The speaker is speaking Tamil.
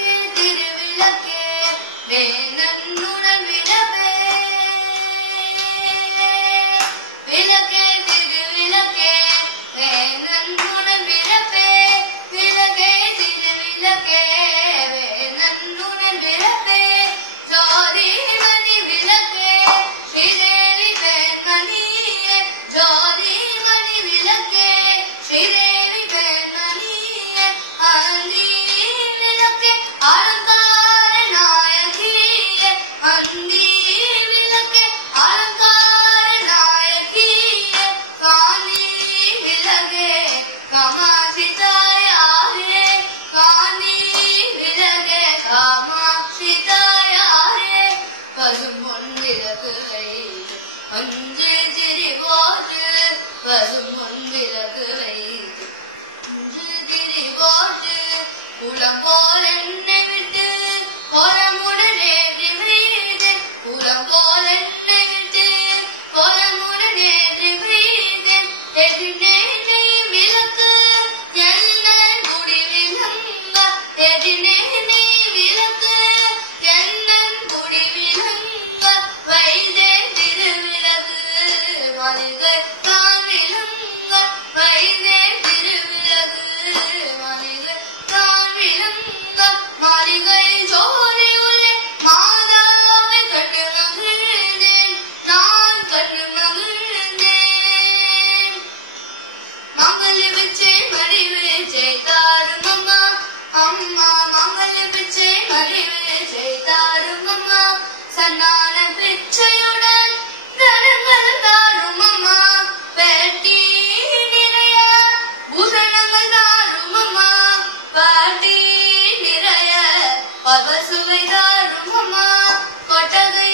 விளக்கே திருவிளக்கே வேந்தன்னுடன் விளவே விளக்கே திருவிளக்கே வேந்தன்னுடன் விளவே விளக்கே திருவிளக்கே வேந்தன்னுடன் விளவே ஜோதி மணி விளக்கே ஸ்ரீதேவி வேண்மணியே ஜோதி மணி விளக்கே ஸ்ரீதேவி வேண்மணியே அந்தி விளக்கே அலங்கார நாயகியே அந்தி விளக்கே அலங்கார நாயகியே காணி விளக்கே காமாட்சி தாயாரே காணி விளக்கே காமாட்சி தாயாரே பசும்பொன் விளக்குவை அஞ்சு திரிவோடு பசும்பொன் விளக்குவை அஞ்சு திரிவோடு குலம் போல் என்னை விட்டு கோலமுடனே திரிவீது குலம் போல் என்னை விட்டு கோலமுடனே திரிவீது எதினே நீ விளக்கு என்ன குடி விளங்க எதினே நீ விளக்கு என்ன குடி விளங்க வைதே திருவிளக்கு மனிதே தான் விளங்க வைதே திருவிளக்கு மனிதே தான் விளங்க மாளிகை ஜோதி உள்ளே மாதாவை கண்டு மகிழ்ந்தேன் நான் கண்டு மகிழ்ந்தேன் மங்கள பிச்சை மடிவே ஜெய்தாரும் அம்மா அம்மா மங்கள பிச்சை மடிவே ஜெய்தாரும் அம்மா சன்னான பிச்சையுடன் தரங்கள் தாரும் அம்மா பெட்டி நிறைய பூசணங்கள் தாரும் அம்மா பாட்டி நிறைய பவசுவை தாரும் அம்மா கொட்டகை